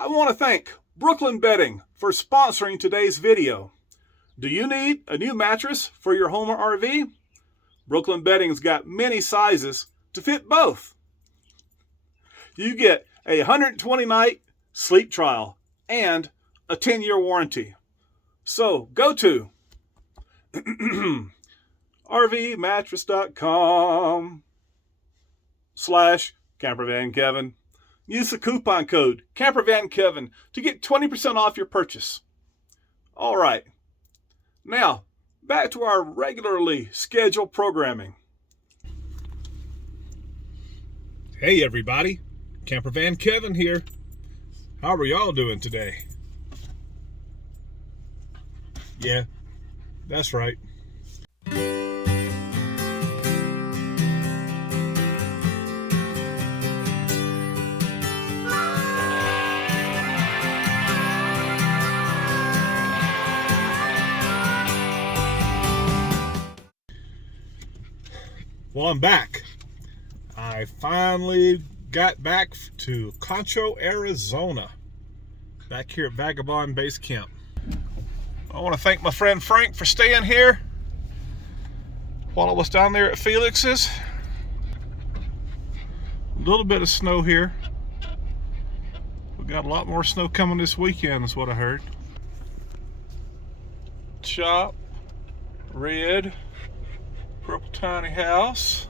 I want to thank Brooklyn Bedding for sponsoring today's video. Do you need a new mattress for your home or RV? Brooklyn Bedding's got many sizes to fit both. You get a 120-night sleep trial and a 10-year warranty. So go to rvmattress.com/CampervanKevin. Use the coupon code CampervanKevin to get 20% off your purchase. All right. Now, back to our regularly scheduled programming. Hey everybody, Campervan Kevin here. How are y'all doing today? Yeah, that's right. Well, I'm back. I finally got back to Concho, Arizona. Back here at Vagabond Base Camp. I want to thank my friend Frank for staying here while I was down there at Felix's. A little bit of snow here. We got a lot more snow coming this weekend, is what I heard. Shop, red, purple tiny house.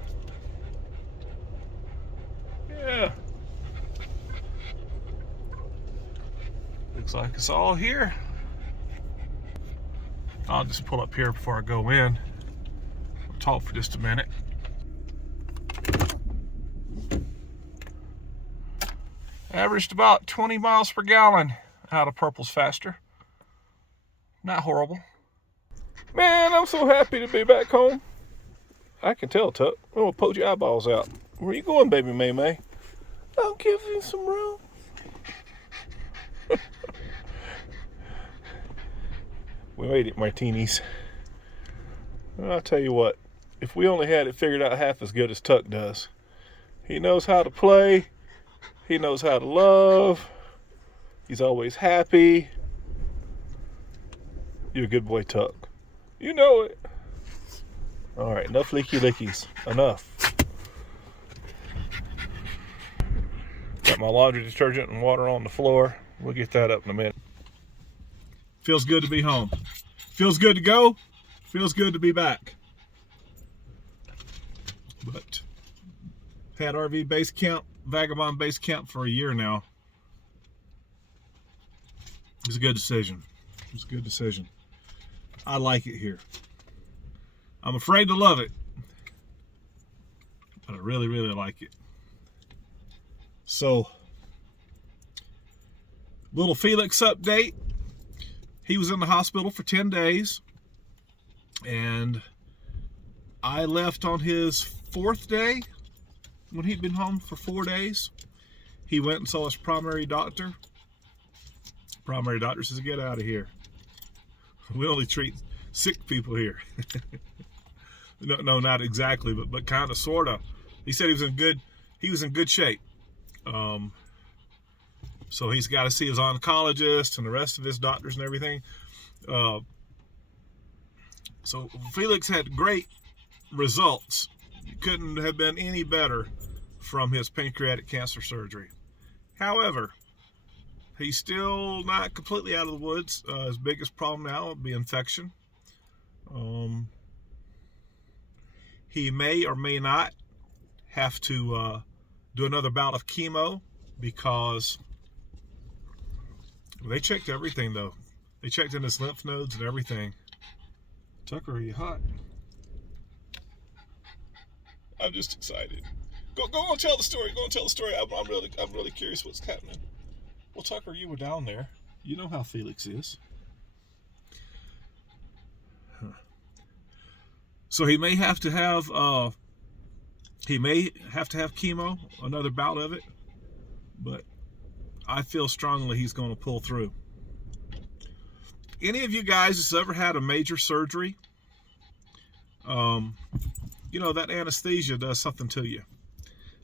Yeah. Looks like it's all here. I'll just pull up here before I go in. I'll talk for just a minute. Averaged about 20 miles per gallon out of Purple's faster. Not horrible. Man, I'm so happy to be back home. I can tell, Tuck. I'm gonna poke your eyeballs out. Where you going, baby May May? I'll give you some room. We made it, martinis. I'll tell you what, if we only had it figured out half as good as Tuck does. He knows how to play. He knows how to love. He's always happy. You're a good boy, Tuck. You know it. All right, enough leaky lickies. Enough. Got my laundry detergent and water on the floor. We'll get that up in a minute. Feels good to be home. Feels good to go. Feels good to be back. But had RV base camp, Vagabond base camp for a year now. It was a good decision. It was a good decision. I like it here. I'm afraid to love it, but I really, really like it. So, little Felix update. He was in the hospital for 10 days, and I left on his 4th day when he'd been home for 4 days. He went and saw his primary doctor. Primary doctor says, get out of here. We only treat sick people here. No, not exactly, but kind of, sort of. He said he was in good shape. So he's got to see his oncologist and the rest of his doctors and everything. So Felix had great results. Couldn't have been any better from his pancreatic cancer surgery. However, he's still not completely out of the woods. His biggest problem now would be infection. He may or may not have to do another bout of chemo because they checked everything, though. They checked in his lymph nodes and everything. Tucker, are you hot? I'm just excited. Go tell the story. Go and tell the story. I'm really curious what's happening. Well, Tucker, you were down there. You know how Felix is. So he may have to have chemo, another bout of it, but I feel strongly he's going to pull through. Any of you guys that's ever had a major surgery, you know, that anesthesia does something to you.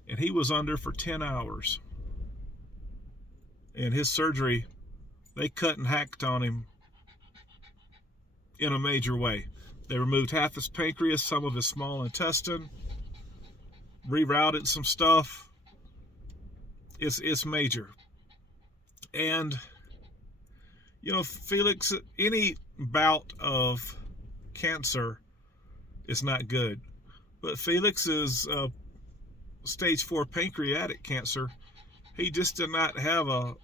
And he was under for 10 hours. and his surgery, they cut and hacked on him in a major way. They removed half his pancreas, some of his small intestine, rerouted some stuff. It's major. And you know, Felix, any bout of cancer is not good, but Felix is stage 4 pancreatic cancer. He just did not have a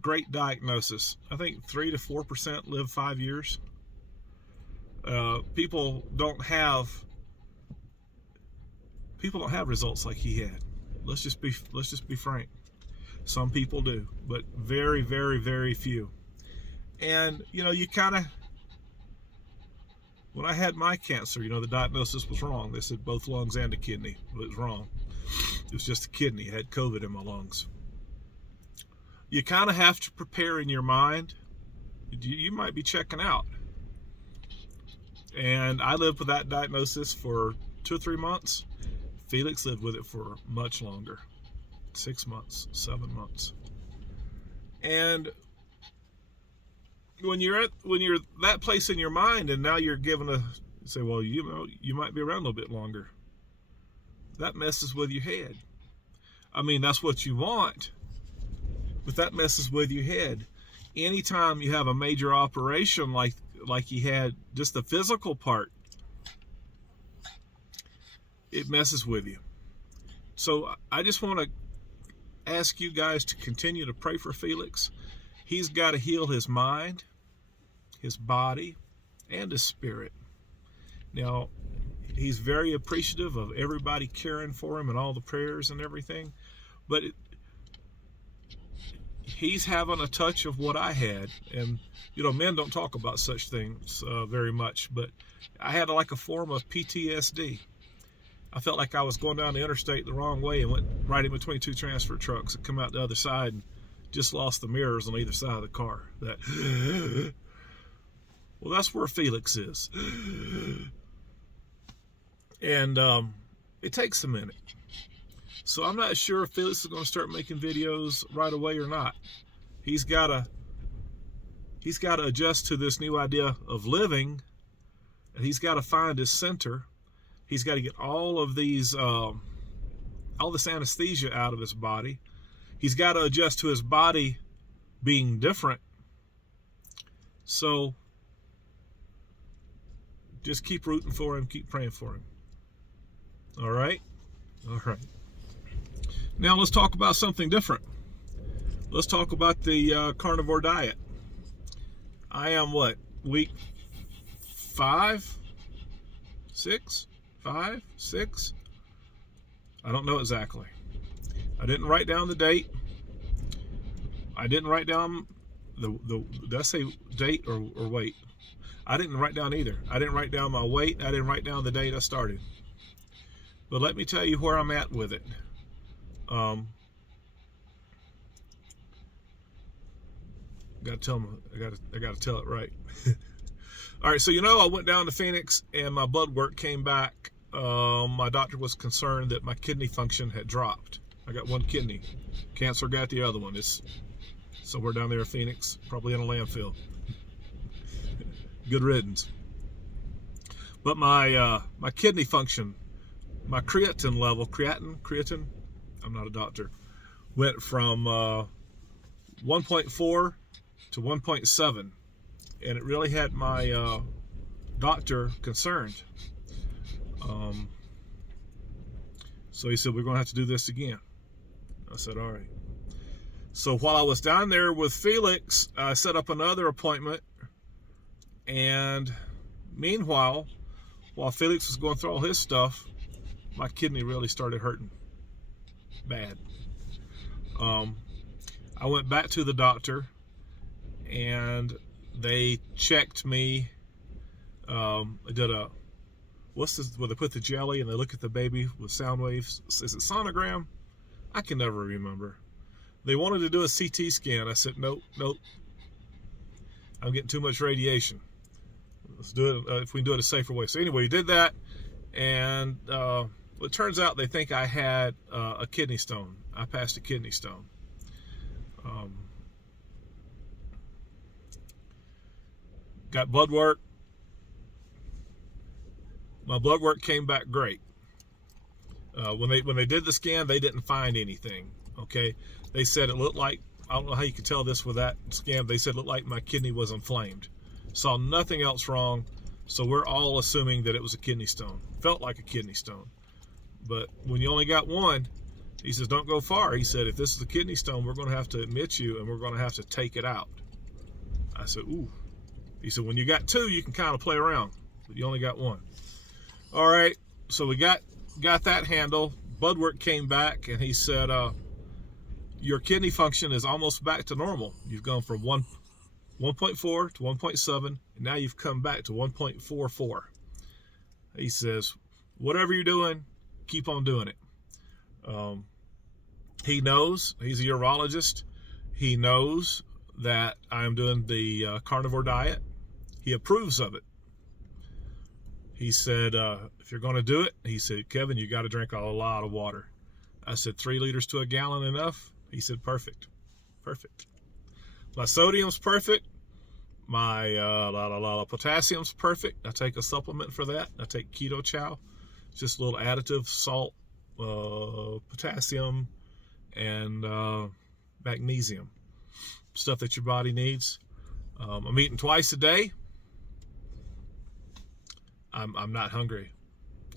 great diagnosis. I think 3 to 4% live 5 years. People don't have results like he had. Let's just be frank. Some people do, but very, very, very few. And you know, you kind of, when I had my cancer, you know, the diagnosis was wrong. They said both lungs and a kidney. It was wrong. It was just a kidney. I had COVID in my lungs. You kind of have to prepare in your mind. You might be checking out. And I lived with that diagnosis for 2 or 3 months. Felix lived with it for much longer, 6 months, 7 months. And when you're that place in your mind, and now you're given a, say, well, you know, you might be around a little bit longer. That messes with your head. I mean, that's what you want, but that messes with your head. Anytime you have a major operation like he had, just the physical part, it messes with you. So I just want to ask you guys to continue to pray for Felix. He's got to heal his mind, his body, and his spirit. Now, he's very appreciative of everybody caring for him and all the prayers and everything, but he's having a touch of what I had. And you know, men don't talk about such things very much, but I had like a form of PTSD. I felt like I was going down the interstate the wrong way and went right in between 2 transfer trucks and come out the other side and just lost the mirrors on either side of the car. Well, that's where Felix is. And it takes a minute. So I'm not sure if Felix is going to start making videos right away or not. He's got to adjust to this new idea of living, and he's got to find his center. He's got to get all of these, all this anesthesia out of his body. He's got to adjust to his body being different. So just keep rooting for him, keep praying for him. All right? All right. Now let's talk about something different. Let's talk about the carnivore diet. I am what? Week 5? 6? 5? 6? I don't know exactly. I didn't write down the date. I didn't write down did I say date or weight? I didn't write down either. I didn't write down my weight. I didn't write down the date I started. But let me tell you where I'm at with it. I gotta tell it right. All right, so you know, I went down to Phoenix and my blood work came back. My doctor was concerned that my kidney function had dropped. I got 1 kidney. Cancer got the other one. It's somewhere down there in Phoenix, probably in a landfill. Good riddance. But my kidney function, my creatine level, creatine, I'm not a doctor, went from 1.4 to 1.7, and it really had my doctor concerned. So he said, we're going to have to do this again. I said, all right. So while I was down there with Felix, I set up another appointment, and meanwhile, while Felix was going through all his stuff, my kidney really started hurting bad. I went back to the doctor, and they checked me. They did a, what's this, where they put the jelly and they look at the baby with sound waves? Is it sonogram? I can never remember. They wanted to do a CT scan. I said, nope. I'm getting too much radiation. Let's do it if we can do it a safer way. So anyway, we did that, and it turns out they think I had a kidney stone. I passed a kidney stone. got blood work. My blood work came back great. When they did the scan, they didn't find anything. Okay, they said it looked like, I don't know how you could tell this with that scan. They said it looked like my kidney was inflamed. Saw nothing else wrong, so we're all assuming that it was a kidney stone. Felt like a kidney stone, but when you only got one, he says don't go far. He said if this is a kidney stone, we're going to have to admit you and we're going to have to take it out. I said ooh. He said when you got two, you can kind of play around, but you only got one. All right, so we got that handle. Blood work came back, and he said, your kidney function is almost back to normal. You've gone from 1.4 to 1.7, and now you've come back to 1.44. He says, whatever you're doing, keep on doing it. He knows, he's a urologist. He knows that I'm doing the carnivore diet. He approves of it. He said, if you're going to do it, he said, Kevin, you got to drink a lot of water. I said, 3 liters to a gallon enough? He said, perfect. Perfect. My sodium's perfect. My potassium's perfect. I take a supplement for that. I take keto chow. It's just a little additive, salt, potassium, and magnesium. Stuff that your body needs. I'm eating twice a day. I'm not hungry.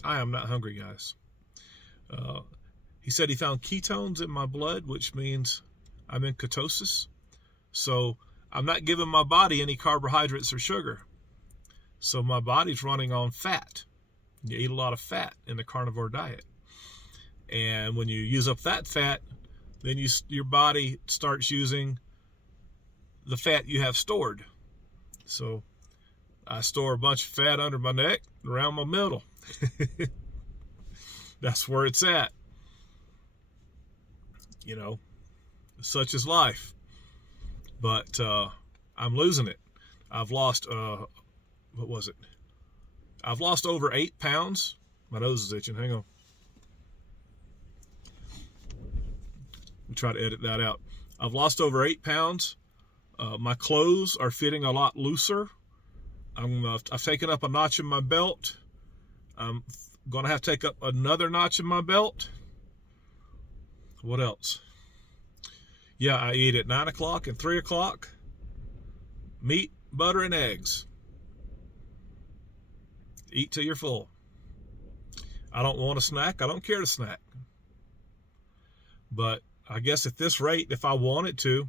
I am not hungry, guys. He said he found ketones in my blood, which means I'm in ketosis. So I'm not giving my body any carbohydrates or sugar. So my body's running on fat. You eat a lot of fat in the carnivore diet. And when you use up that fat, then your body starts using the fat you have stored. So I store a bunch of fat under my neck, around my middle. That's where it's at. You know, such is life. But I'm losing it. I've lost, what was it? I've lost over 8 pounds. My nose is itching. Hang on. I'll try to edit that out. I've lost over 8 pounds. My clothes are fitting a lot looser. I've taken up a notch in my belt. I'm going to have to take up another notch in my belt. What else? Yeah, I eat at 9 o'clock and 3 o'clock. Meat, butter, and eggs. Eat till you're full. I don't want a snack. I don't care to snack. But I guess at this rate, if I wanted to,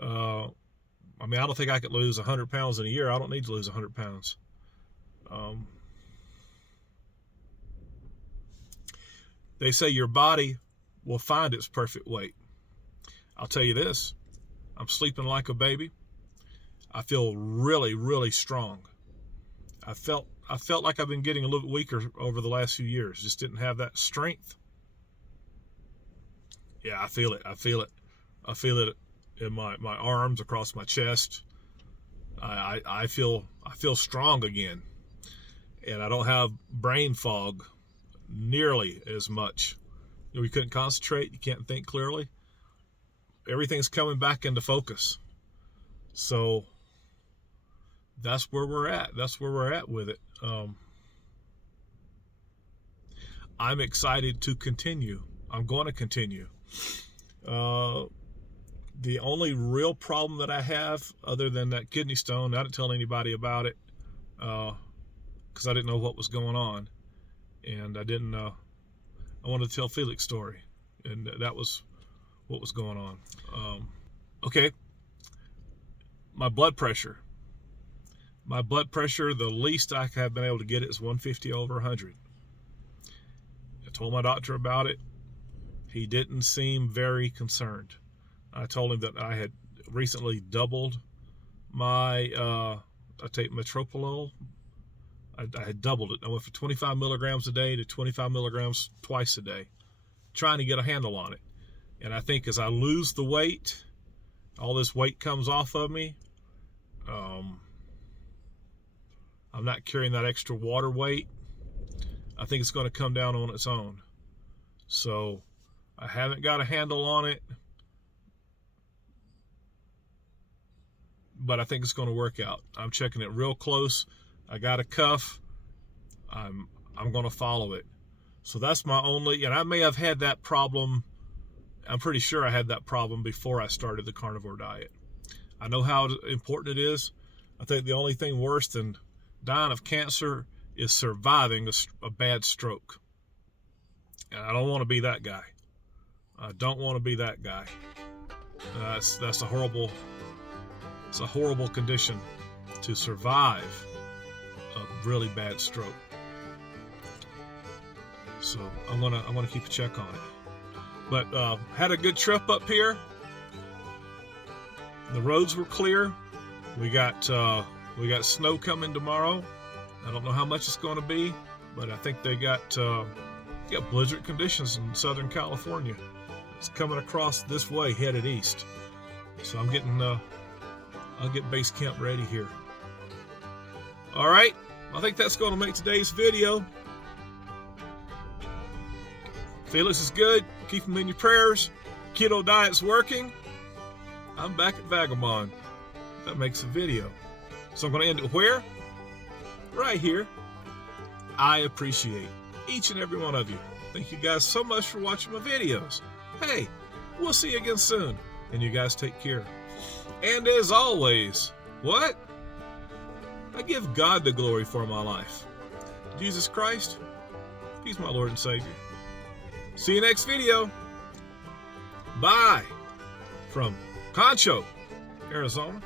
I mean, I don't think I could lose 100 pounds in a year. I don't need to lose 100 pounds. They say your body will find its perfect weight. I'll tell you this, I'm sleeping like a baby. I feel really, really strong. I felt like I've been getting a little bit weaker over the last few years. Just didn't have that strength. Yeah, I feel it. I feel it. I feel it in my arms, across my chest. I feel strong again. And I don't have brain fog nearly as much. You know, you couldn't concentrate, you can't think clearly. Everything's coming back into focus. So that's where we're at. That's where we're at with it. I'm excited to continue. I'm going to continue. The only real problem that I have, other than that kidney stone, I didn't tell anybody about it because I didn't know what was going on, and I wanted to tell Felix' story, and that was what was going on. Okay, my blood pressure. My blood pressure, the least I have been able to get it is 150/100. I told my doctor about it. He didn't seem very concerned. I told him that I had recently doubled my, I take metoprolol. I had doubled it. I went from 25 milligrams a day to 25 milligrams twice a day, trying to get a handle on it. And I think as I lose the weight, all this weight comes off of me. I'm not carrying that extra water weight. I think it's going to come down on its own. So I haven't got a handle on it, but I think it's going to work out. I'm checking it real close. I got a cuff. I'm going to follow it. So that's my only, and I may have had that problem. I'm pretty sure I had that problem before I started the carnivore diet. I know how important it is. I think the only thing worse than dying of cancer is surviving a bad stroke. And I don't want to be that guy. I don't want to be that guy. That's a horrible, it's a horrible condition to survive a really bad stroke. So I'm gonna keep a check on it. But had a good trip up here. The roads were clear. We got snow coming tomorrow. I don't know how much it's going to be, but I think they got blizzard conditions in Southern California. It's coming across this way, headed east. So I'm getting, I'll get base camp ready here. All right, I think that's going to make today's video. Felix is good. Keep him in your prayers. Keto diet's working. I'm back at Vagabond. That makes a video. So I'm going to end it where? Right here. I appreciate each and every one of you. Thank you guys so much for watching my videos. Hey, we'll see you again soon. And you guys take care. And as always, what? I give God the glory for my life. Jesus Christ, He's my Lord and Savior. See you next video. Bye. From Concho, Arizona.